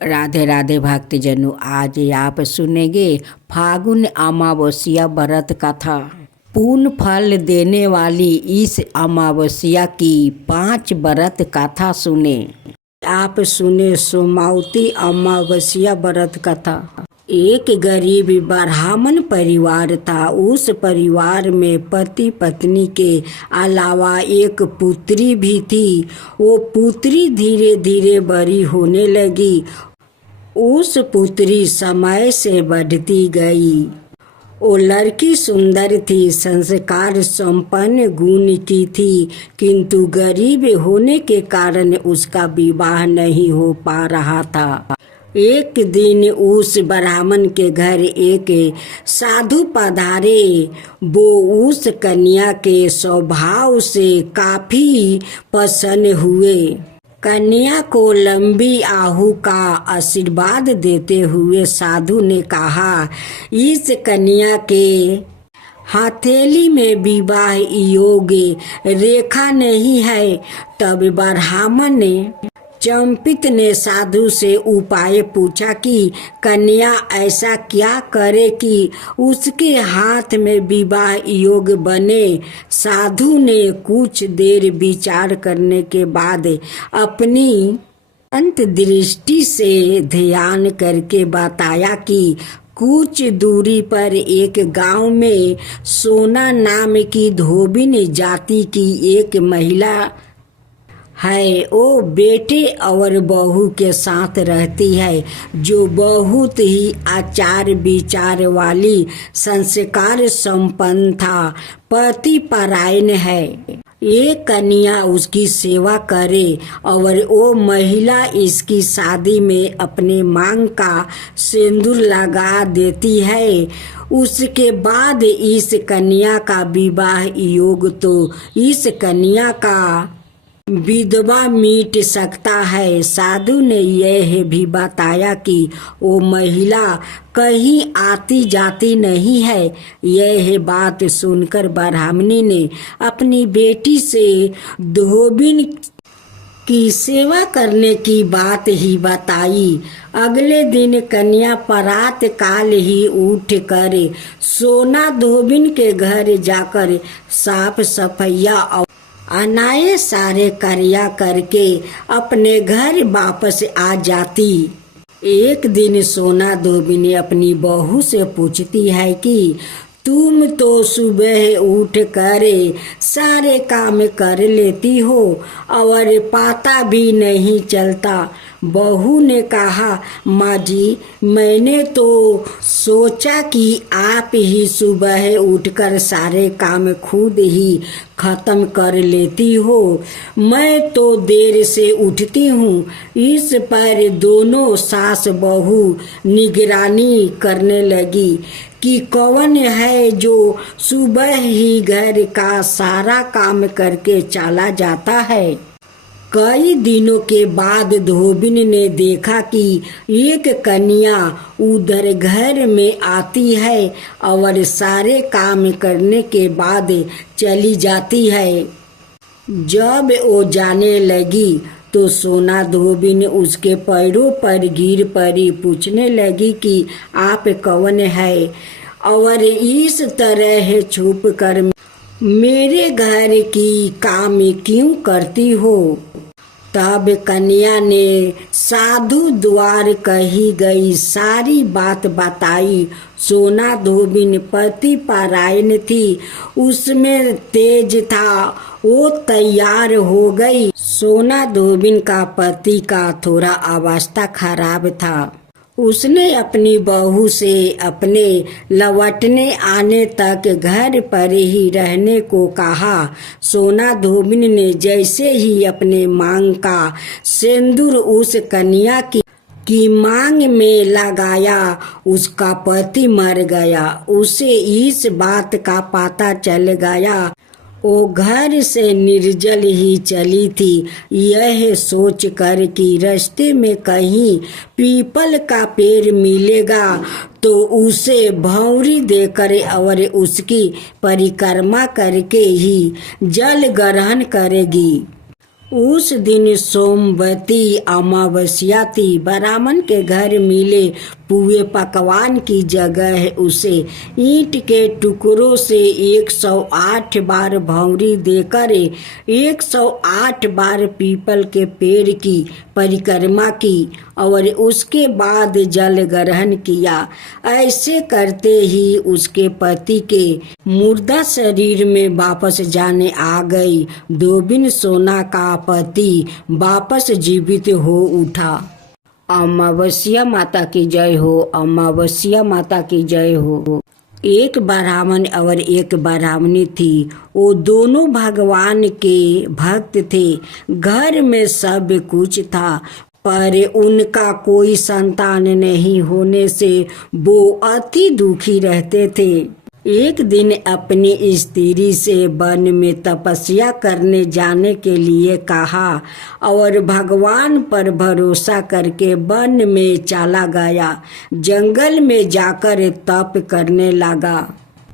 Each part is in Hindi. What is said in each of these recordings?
राधे राधे भक्तजनों, आज आप सुनेंगे फागुन अमावस्या व्रत कथा। पूर्ण फल देने वाली इस अमावस्या की 5 व्रत कथा सुने। आप सुने सोमावती अमावस्या व्रत कथा। एक गरीब ब्राह्मण परिवार था। उस परिवार में पति पत्नी के अलावा एक पुत्री भी थी। वो पुत्री धीरे धीरे बड़ी होने लगी। उस पुत्री समय से बढ़ती गई। वो लड़की सुंदर थी, संस्कार संपन्न, गुण की थी, किंतु गरीब होने के कारण उसका विवाह नहीं हो पा रहा था। एक दिन उस ब्राह्मण के घर एक साधु पधारे। वो उस कन्या के स्वभाव से काफी प्रसन्न हुए। कन्या को लंबी आयु का आशीर्वाद देते हुए साधु ने कहा, इस कन्या के हथेली में विवाह योग्य रेखा नहीं है। तब ब्राह्मण ने चंपित ने साधु से उपाय पूछा कि कन्या ऐसा क्या करे कि उसके हाथ में विवाह योग बने। साधु ने कुछ देर विचार करने के बाद अपनी अंतर्दृष्टि से ध्यान करके बताया कि कुछ दूरी पर एक गांव में सोना नाम की धोबिन जाति की एक महिला है। वो बेटे और बहू के साथ रहती है, जो बहुत ही आचार विचार वाली, संस्कार संपन्न था, पति परायण है। ये कन्या उसकी सेवा करे और वो महिला इसकी शादी में अपने मांग का सिंदूर लगा देती है। उसके बाद इस कन्या का विवाह योग तो इस कन्या का विधवा मिट सकता है। साधु ने यह भी बताया कि वो महिला कहीं आती जाती नहीं है। यह बात सुनकर ब्राह्मणी ने अपनी बेटी से धोबिन की सेवा करने की बात ही बताई। अगले दिन कन्या प्रात काल ही उठ कर सोना धोबिन के घर जाकर साफ सफैया और अनाये सारे कार्य करके अपने घर वापस आ जाती। एक दिन सोना धोबिन अपनी बहू से पूछती है कि तुम तो सुबह उठ कर सारे काम कर लेती हो और पता भी नहीं चलता। बहू ने कहा, माँ जी, मैंने तो सोचा कि आप ही सुबह उठकर सारे काम खुद ही खत्म कर लेती हो। मैं तो देर से उठती हूँ। इस पर दोनों सास बहू निगरानी करने लगी कि कौन है जो सुबह ही घर का सारा काम करके चला जाता है। कई दिनों के बाद धोबिन ने देखा कि एक कन्या उधर घर में आती है और सारे काम करने के बाद चली जाती है। जब वो जाने लगी तो सोना धोबिन उसके पैरों पर गिर पड़ी, पूछने लगी कि आप कौन है और इस तरह छुप कर मेरे घर की काम क्यों करती हो। तब कन्या ने साधु द्वार कही गई सारी बात बताई। सोना धोबिन पति परायण थी, उसमें तेज था, वो तैयार हो गई। सोना धोबिन का पति का थोड़ा अवस्था खराब था। उसने अपनी बहू से अपने लौटने आने तक घर पर ही रहने को कहा। सोना धोबिन ने जैसे ही अपने मांग का सिंदूर उस कन्या की मांग में लगाया, उसका पति मर गया। उसे इस बात का पता चल गया। वो घर से निर्जल ही चली थी, यह सोच कर कि रास्ते में कहीं पीपल का पेड़ मिलेगा तो उसे भौंरी देकर और उसकी परिक्रमा करके ही जल ग्रहण करेगी। उस दिन सोमवती अमावस्या थी। ब्राह्मण के घर मिले पुए पकवान की जगह उसे ईंट के टुकड़ों से 108 बार भौंरी देकर 108 बार पीपल के पेड़ की परिक्रमा की और उसके बाद जल ग्रहण किया। ऐसे करते ही उसके पति के मुर्दा शरीर में वापस जाने आ गई। धोबिन सोना का पति वापस जीवित हो उठा। अमावस्या माता की जय हो, अमावस्या माता की जय हो। एक ब्राह्मण और एक ब्राह्मणी थी। वो दोनों भगवान के भक्त थे। घर में सब कुछ था, पर उनका कोई संतान नहीं होने से वो अति दुखी रहते थे। एक दिन अपनी स्त्री से वन में तपस्या करने जाने के लिए कहा और भगवान पर भरोसा करके वन में चला गया। जंगल में जाकर तप करने लगा।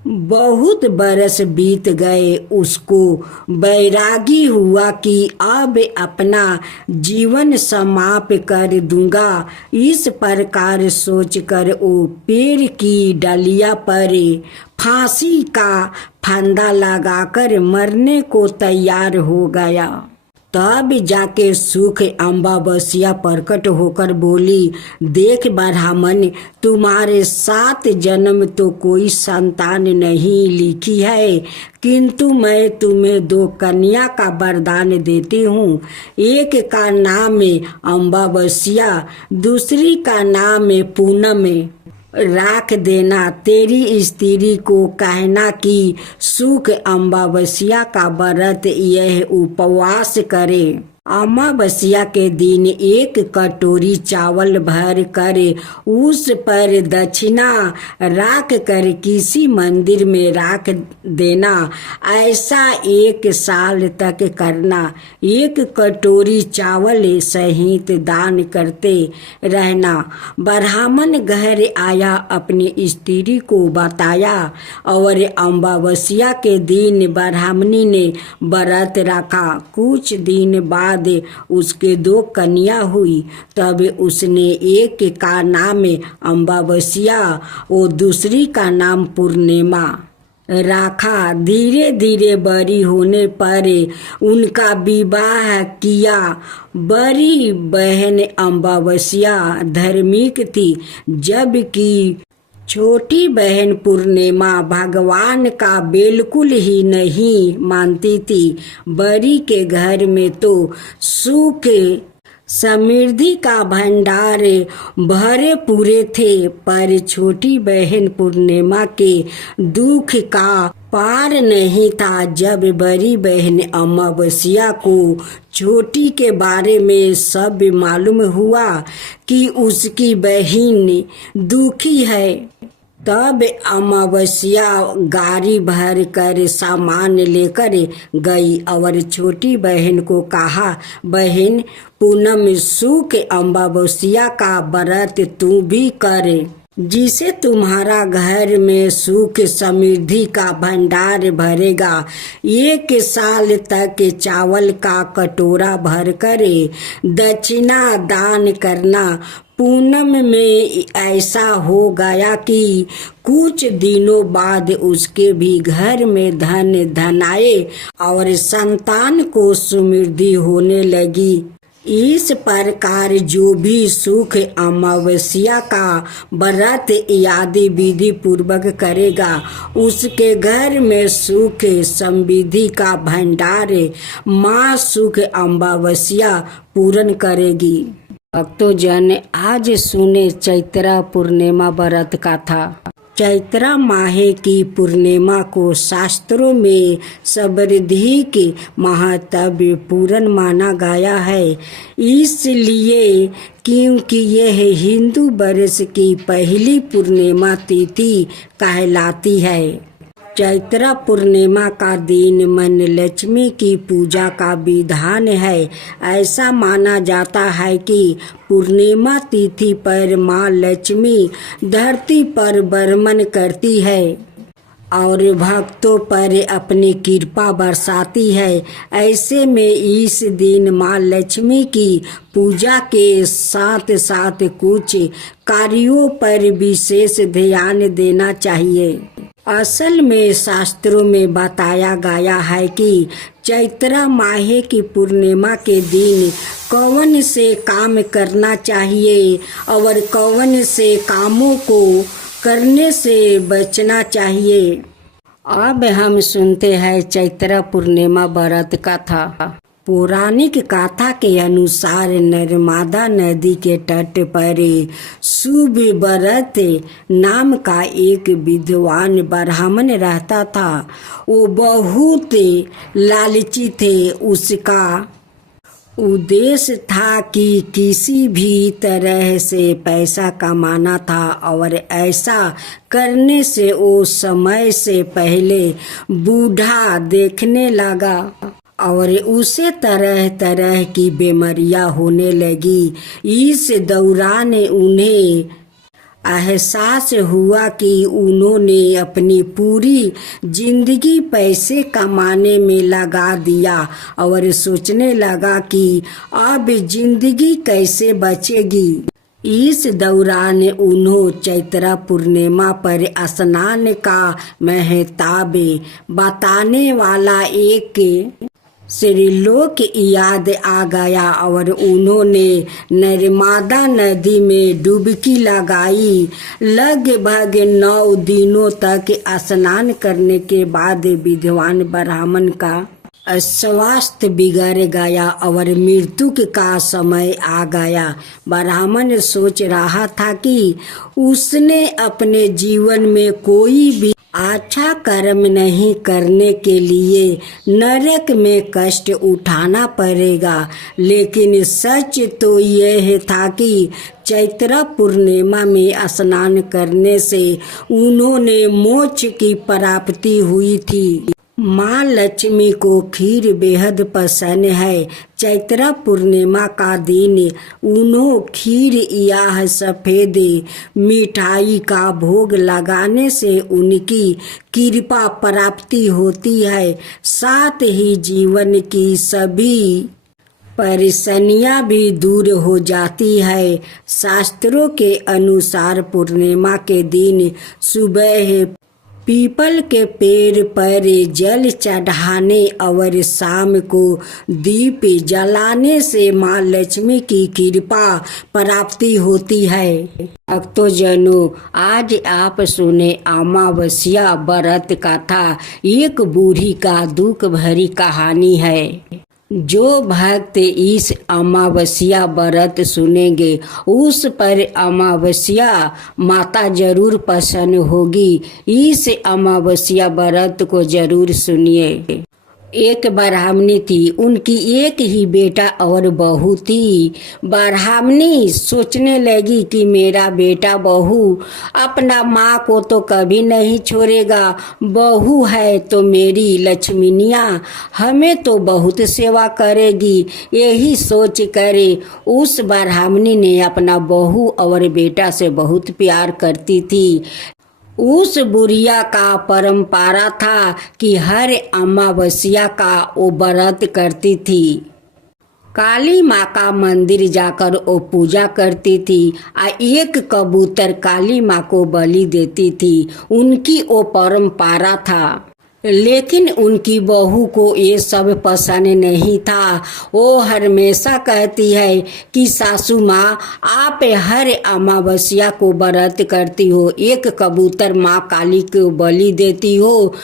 बहुत बरस बीत गए। उसको वैरागी हुआ कि अब अपना जीवन समाप्त कर दूंगा। इस प्रकार सोचकर वो पेड़ की डालिया पर फांसी का फंदा लगाकर मरने को तैयार हो गया। तब जाके सुख अमावस्या प्रकट होकर बोली, देख ब्राह्मण, तुम्हारे 7 जन्म तो कोई संतान नहीं लिखी है, किंतु मैं तुम्हें 2 कन्या का वरदान देती हूँ। एक का नाम है अमावस्या, दूसरी का नाम है पूनम। राख देना। तेरी स्त्री को कहना कि सुख अमावस्या का व्रत यह उपवास करे। अमावस्या के दिन 1 कटोरी चावल भर कर उस पर दक्षिणा रख कर किसी मंदिर में रख देना। ऐसा 1 साल तक करना। 1 कटोरी चावल सहित दान करते रहना। ब्राह्मण घर आया, अपनी स्त्री को बताया और अमावस्या के दिन ब्राह्मणी ने व्रत रखा। कुछ दिन बाद उसके 2 कन्या हुई। तब उसने एक का नाम अमावस्या और दूसरी का नाम पूर्णिमा रखा। धीरे धीरे बड़ी होने पर उनका विवाह किया। बड़ी बहन अमावस्या धार्मिक थी, जबकि छोटी बहन पूर्णिमा भगवान का बिल्कुल ही नहीं मानती थी। बड़ी के घर में तो सुख समृद्धि का भंडार भरे पूरे थे, पर छोटी बहन पूर्णिमा के दुख का पार नहीं था। जब बड़ी बहन अमावस्या को छोटी के बारे में सब मालूम हुआ कि उसकी बहन दुखी है, तब अमावस्या गाड़ी भर कर सामान लेकर गई और छोटी बहन को कहा, बहन पूनम, सुख अमावस्या का व्रत तू भी करे, जिसे तुम्हारा घर में सुख समृद्धि का भंडार भरेगा। 1 साल तक चावल का कटोरा भर कर दक्षिणा दान करना। पूनम में ऐसा हो गया कि कुछ दिनों बाद उसके भी घर में धन आए और संतान को समृद्धि होने लगी। इस प्रकार जो भी सुख अमावस्या का व्रत आदि विधि पूर्वक करेगा, उसके घर में सुख समृद्धि का भंडार माँ सुख अमावस्या पूर्ण करेगी। भक्तों आज सुने चैत्रा पूर्णिमा व्रत का था। चैत्रा माह की पूर्णिमा को शास्त्रों में सर्वाधिक महत्वपूर्ण माना गया है, इसलिए क्योंकि यह हिंदू वर्ष की पहली पूर्णिमा तिथि कहलाती है। चैत्रा पूर्णिमा का दिन मन लक्ष्मी की पूजा का विधान है। ऐसा माना जाता है कि पूर्णिमा तिथि पर माँ लक्ष्मी धरती पर भ्रमण करती है। और भक्तों पर अपनी कृपा बरसाती है। ऐसे में इस दिन माँ लक्ष्मी की पूजा के साथ साथ कुछ कार्यों पर विशेष ध्यान देना चाहिए। असल में शास्त्रों में बताया गया है कि चैत्र माह की पूर्णिमा के दिन कौन से काम करना चाहिए और कौन से कामों को करने से बचना चाहिए। अब हम सुनते हैं चैत्र पूर्णिमा व्रत कथा। पौराणिक कथा के अनुसार नर्मदा नदी के तट पर सुव्रत नाम का एक विद्वान ब्राह्मण रहता था। वो बहुत लालची थे। उसका उद्देश्य था कि किसी भी तरह से पैसा कमाना था और ऐसा करने से वो समय से पहले बूढ़ा देखने लगा और उसे तरह तरह की बीमारियां होने लगी। इस दौरान उन्हें एहसास हुआ कि उन्होंने अपनी पूरी जिंदगी पैसे कमाने में लगा दिया और सोचने लगा कि अब जिंदगी कैसे बचेगी। इस दौरान उन्होंने चैत्र पूर्णिमा पर स्नान का महत्व बताने वाला एक श्लोक याद आ गया और उन्होंने नर्मदा नदी में डुबकी लगाई। लगभग 9 दिनों तक स्नान करने के बाद विद्वान ब्राह्मण का स्वास्थ्य बिगड़ गया और मृत्यु का समय आ गया। ब्राह्मण सोच रहा था कि उसने अपने जीवन में कोई भी अच्छा कर्म नहीं करने के लिए नरक में कष्ट उठाना पड़ेगा। लेकिन सच तो यह था कि चैत्र पूर्णिमा में स्नान करने से उन्होंने मोक्ष की प्राप्ति हुई थी। माँ लक्ष्मी को खीर बेहद पसंद है। चैत्र पूर्णिमा का दिन उन्हों खीर या सफ़ेद मिठाई का भोग लगाने से उनकी कृपा प्राप्ति होती है। साथ ही जीवन की सभी परेशानियां भी दूर हो जाती है। शास्त्रों के अनुसार पूर्णिमा के दिन सुबह पीपल के पेड़ पर जल चढ़ाने और शाम को दीप जलाने से माँ लक्ष्मी की कृपा प्राप्ति होती है। भक्तजनों, आज आप सुने अमावस्या व्रत कथा। एक बूढ़ी का दुख भरी कहानी है। जो भक्त इस अमावस्या व्रत सुनेंगे उस पर अमावस्या माता जरूर प्रसन्न होगी। इस अमावस्या व्रत को जरूर सुनिए। एक ब्राह्मणी थी। उनकी एक ही बेटा और बहू थी। ब्राह्मणी सोचने लगी कि मेरा बेटा बहू अपना माँ को तो कभी नहीं छोड़ेगा। बहू है तो मेरी लक्ष्मीनिया हमें तो बहुत सेवा करेगी। यही सोच कर उस ब्राह्मणी ने अपना बहू और बेटा से बहुत प्यार करती थी। उस बुढ़िया का परंपरा था कि हर अमावस्या का वो व्रत करती थी। काली माँ का मंदिर जाकर वो पूजा करती थी। एक कबूतर काली माँ को बलि देती थी। उनकी वो परंपरा था। लेकिन उनकी बहू को ये सब पसंद नहीं था। वो हमेशा कहती है कि सासू माँ आप हर अमावस्या को व्रत करती हो, एक कबूतर माँ काली को बलि देती हो।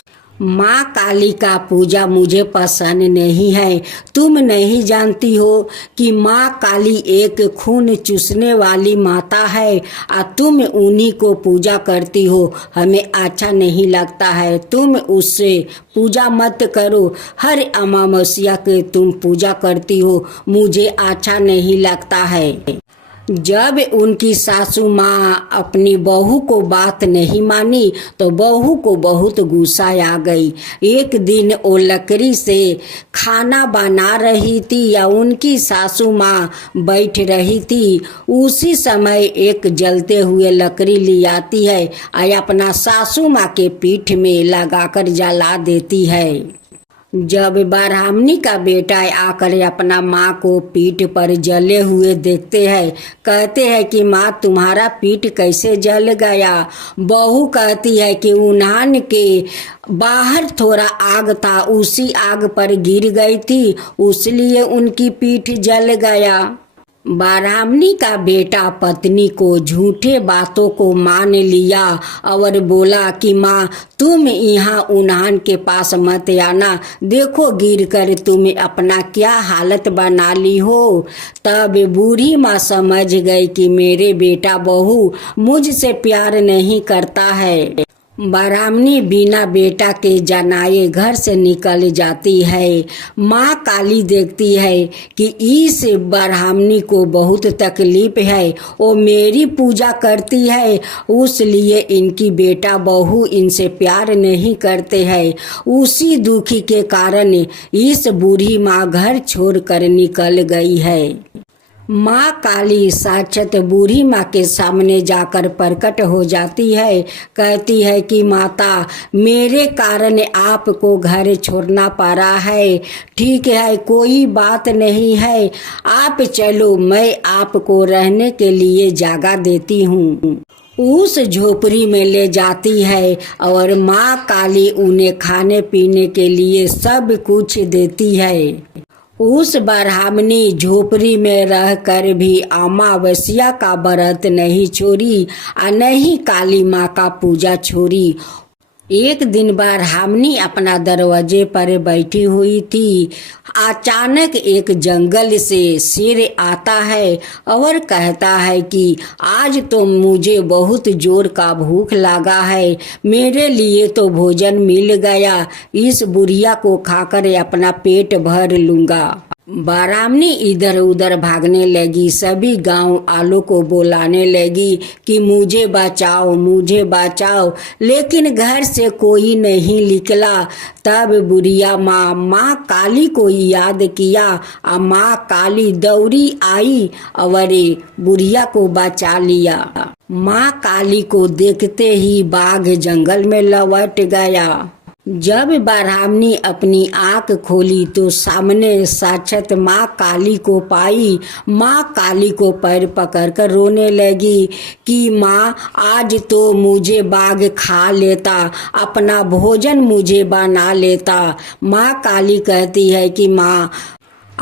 माँ काली का पूजा मुझे पसंद नहीं है। तुम नहीं जानती हो कि माँ काली एक खून चूसने वाली माता है और तुम उन्हीं को पूजा करती हो। हमें अच्छा नहीं लगता है। तुम उससे पूजा मत करो। हर अमावस्या के तुम पूजा करती हो, मुझे अच्छा नहीं लगता है। जब उनकी सासू माँ अपनी बहू को बात नहीं मानी तो बहू को बहुत गुस्सा आ गई। एक दिन वो लकड़ी से खाना बना रही थी या उनकी सासू माँ बैठ रही थी। उसी समय एक जलते हुए लकड़ी ले आती है और अपना सासू माँ के पीठ में लगाकर जला देती है। जब ब्राह्मणी का बेटा आकर अपना माँ को पीठ पर जले हुए देखते हैं, कहते हैं कि माँ तुम्हारा पीठ कैसे जल गया। बहू कहती है कि उन्हान के बाहर थोड़ा आग था, उसी आग पर गिर गई थी, उसलिए उनकी पीठ जल गया। ब्राह्मणी का बेटा पत्नी को झूठे बातों को मान लिया और बोला कि माँ तुम यहाँ उन्हान के पास मत आना, देखो गिर कर तुम अपना क्या हालत बना ली हो। तब बूढ़ी माँ समझ गई कि मेरे बेटा बहू मुझसे प्यार नहीं करता है। ब्राह्मणी बिना बेटा के जनाए घर से निकल जाती है। माँ काली देखती है कि इस ब्राह्मणी को बहुत तकलीफ है, वो मेरी पूजा करती है, उसलिए इनकी बेटा बहू इनसे प्यार नहीं करते हैं। उसी दुखी के कारण इस बूढ़ी माँ घर छोड़कर निकल गई है। माँ काली साक्षात बूढ़ी माँ के सामने जाकर प्रकट हो जाती है। कहती है कि माता मेरे कारण आपको घर छोड़ना पड़ा है, ठीक है कोई बात नहीं है, आप चलो मैं आपको रहने के लिए जगह देती हूँ। उस झोपड़ी में ले जाती है और माँ काली उन्हें खाने पीने के लिए सब कुछ देती है। उस ब्राह्मणी झोपड़ी में रहकर भी अमावस्या का व्रत नहीं छोड़ी और नहीं काली माँ का पूजा छोड़ी। एक दिन ब्राह्मणी अपना दरवाजे पर बैठी हुई थी। अचानक एक जंगल से शेर आता है और कहता है कि आज तो मुझे बहुत जोर का भूख लगा है, मेरे लिए तो भोजन मिल गया, इस बुढ़िया को खाकर अपना पेट भर लूँगा। ब्राह्मणी इधर उधर भागने लगी, सभी गांव वालों को बुलाने लगी कि मुझे बचाओ मुझे बचाओ, लेकिन घर से कोई नहीं निकला। तब बुढ़िया माँ काली को याद किया और माँ काली दौड़ी आई और बुढ़िया को बचा लिया। माँ काली को देखते ही बाघ जंगल में लौट गया। जब ब्राह्मणी अपनी आँख खोली तो सामने साक्षात माँ काली को पाई। माँ काली को पैर पकड़कर रोने लगी कि माँ आज तो मुझे बाघ खा लेता, अपना भोजन मुझे बना लेता। माँ काली कहती है कि माँ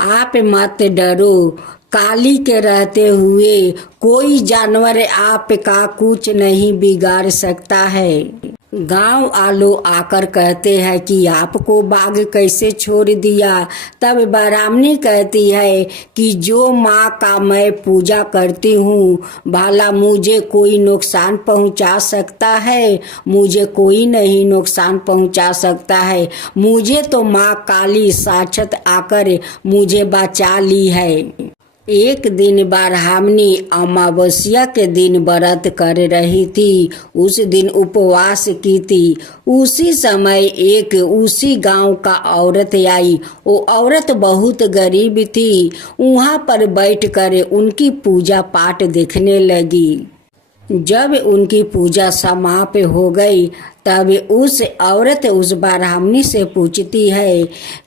आप मत डरो, काली के रहते हुए कोई जानवर आपका कुछ नहीं बिगाड़ सकता है। गांव वालों आकर कहते हैं कि आपको बाघ कैसे छोड़ दिया। तब ब्राह्मणी कहती है कि जो माँ का मैं पूजा करती हूँ भला मुझे कोई नुकसान पहुँचा सकता है, मुझे कोई नहीं नुकसान पहुँचा सकता है, मुझे तो माँ काली साक्षात आकर मुझे बचा ली है। एक दिन ब्राह्मणी अमावस्या के दिन व्रत कर रही थी, उस दिन उपवास की थी। उसी समय एक उसी गांव का औरत आई। वो औरत बहुत गरीब थी, वहाँ पर बैठकर उनकी पूजा पाठ देखने लगी। जब उनकी पूजा समाप्त हो गई तब उस औरत उस ब्राह्मणी से पूछती है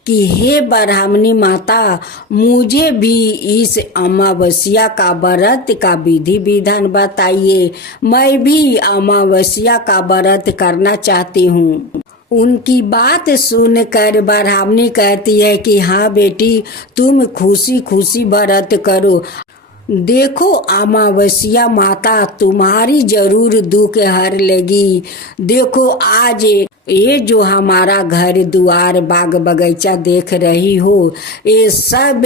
कि हे ब्राह्मणी माता, मुझे भी इस अमावस्या का व्रत का विधि विधान बताइए, मैं भी अमावस्या का व्रत करना चाहती हूँ। उनकी बात सुनकर ब्राह्मणी कहती है कि हाँ बेटी, तुम खुशी खुशी व्रत करो, देखो अमावस्या माता तुम्हारी जरूर दुख हर लेगी। देखो आज ये जो हमारा घर द्वार बाग बगीचा देख रही हो, ये सब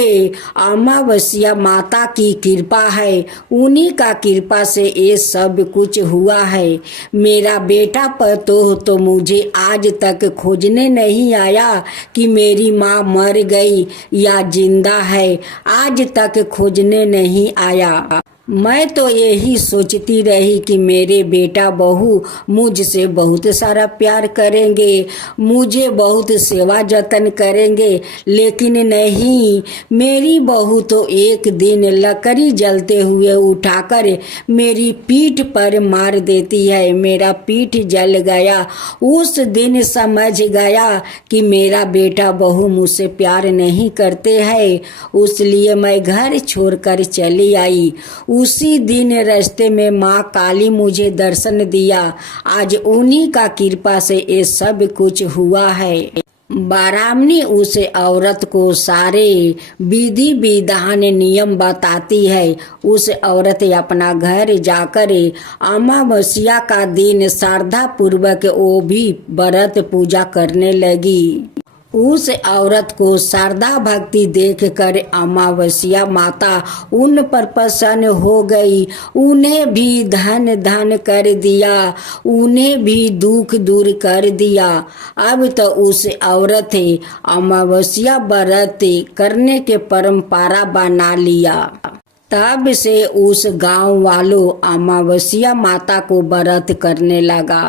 अमावस्या माता की कृपा है, उन्हीं का कृपा से ये सब कुछ हुआ है। मेरा बेटा पतोह तो मुझे आज तक खोजने नहीं आया कि मेरी माँ मर गई या जिंदा है, आज तक खोजने नहीं आया। मैं तो यही सोचती रही कि मेरे बेटा बहू मुझसे बहुत सारा प्यार करेंगे, मुझे बहुत सेवा जतन करेंगे, लेकिन नहीं, मेरी बहू तो एक दिन लकड़ी जलते हुए उठाकर मेरी पीठ पर मार देती है। मेरा पीठ जल गया। उस दिन समझ गया कि मेरा बेटा बहू मुझसे प्यार नहीं करते हैं, इसलिए मैं घर छोड़कर चली आई। उसी दिन रास्ते में माँ काली मुझे दर्शन दिया। आज उन्हीं का कृपा से ये सब कुछ हुआ है। ब्राह्मणी उस औरत को सारे विधि विधान नियम बताती है। उस औरत अपना घर जाकर अमावस्या का दिन श्रद्धा पूर्वक वो भी व्रत पूजा करने लगी। उस औरत को श्रद्धा भक्ति देखकर अमावस्या माता उन पर प्रसन्न हो गई। उन्हें भी धन धन कर दिया, उन्हें भी दुख दूर कर दिया। अब तो उस औरत अमावस्या व्रत करने के परंपरा बना लिया। तब से उस गांव वालों अमावस्या माता को व्रत करने लगा।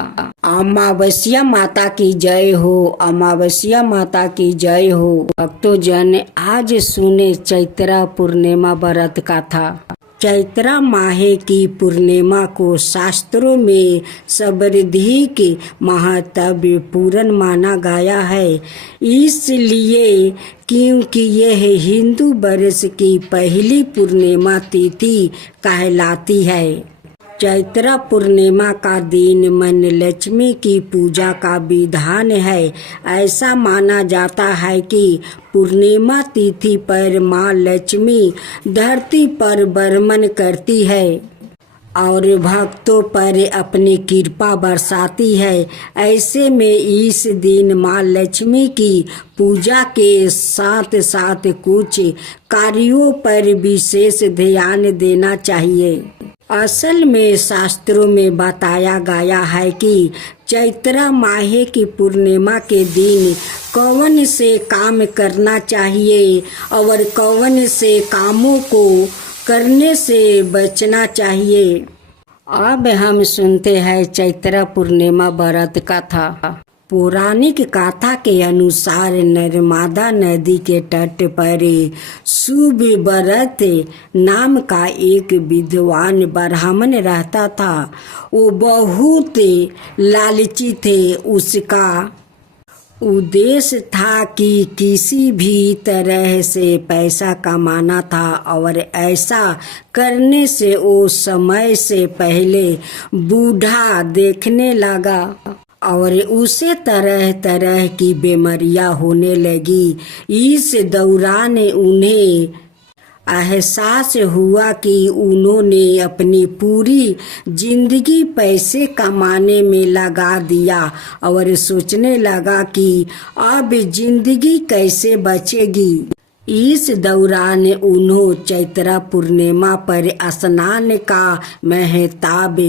अमावस्या माता की जय हो, अमावस्या माता की जय हो। भक्तों आज सुने चैत्रा पूर्णिमा व्रत कथा। चैत्रा माहे की पूर्णिमा को शास्त्रों में सर्वाधिक महत्वपूर्ण माना गया है, इसलिए क्योंकि यह हिंदू वर्ष की पहली पूर्णिमा तिथि कहलाती है। चैत्रा पूर्णिमा का दिन मन लक्ष्मी की पूजा का विधान है। ऐसा माना जाता है कि पूर्णिमा तिथि पर माँ लक्ष्मी धरती पर भ्रमण करती है और भक्तों पर अपनी कृपा बरसाती है। ऐसे में इस दिन माँ लक्ष्मी की पूजा के साथ साथ कुछ कार्यों पर विशेष ध्यान देना चाहिए। असल में शास्त्रों में बताया गया है कि चैत्रा माहे की पूर्णिमा के दिन कौन से काम करना चाहिए और कौन से कामों को करने से बचना चाहिए। अब हम सुनते हैं चैत्रा पूर्णिमा व्रत कथा। पौराणिक कथा के अनुसार नर्मदा नदी के तट पर शुभ व्रत नाम का एक विद्वान ब्राह्मण रहता था। वो बहुत लालची थे। उसका उद्देश्य था कि किसी भी तरह से पैसा कमाना था और ऐसा करने से वो समय से पहले बूढ़ा देखने लगा और उसे तरह तरह की बीमारियां होने लगी। इस दौरान उन्हें एहसास हुआ कि उन्होंने अपनी पूरी जिंदगी पैसे कमाने में लगा दिया और सोचने लगा कि अब जिंदगी कैसे बचेगी। इस दौरान उन्होंने चैत्रा पूर्णिमा पर स्नान का महत्व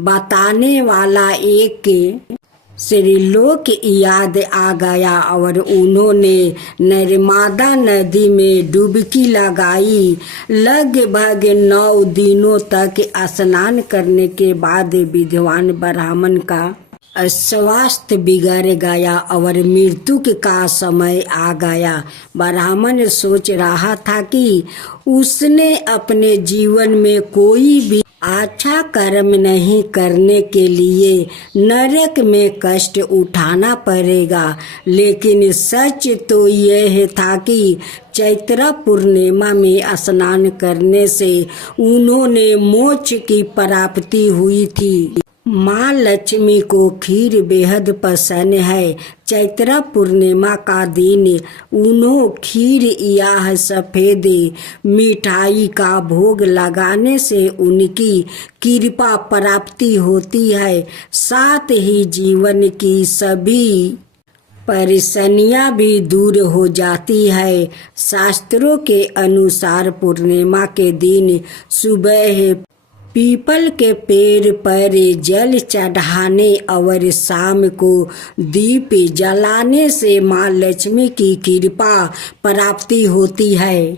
बताने वाला एक श्लोक याद आ गया और उन्होंने नर्मदा नदी में डुबकी लगाई। लगभग 9 दिनों तक स्नान करने के बाद विद्वान ब्राह्मण का स्वास्थ्य बिगड़ गया और मृत्यु का समय आ गया। ब्राह्मण सोच रहा था कि उसने अपने जीवन में कोई भी अच्छा कर्म नहीं करने के लिए नरक में कष्ट उठाना पड़ेगा, लेकिन सच तो यह था कि चैत्रा पूर्णिमा में स्नान करने से उन्होंने मोक्ष की प्राप्ति हुई थी। माँ लक्ष्मी को खीर बेहद पसंद है। चैत्रा पूर्णिमा का दिन उन्होंने खीर या सफेद मिठाई का भोग लगाने से उनकी कृपा प्राप्ति होती है। साथ ही जीवन की सभी परेशानियां भी दूर हो जाती है। शास्त्रों के अनुसार पूर्णिमा के दिन सुबह पीपल के पेड़ पर जल चढ़ाने और शाम को दीप जलाने से माँ लक्ष्मी की कृपा प्राप्ति होती है।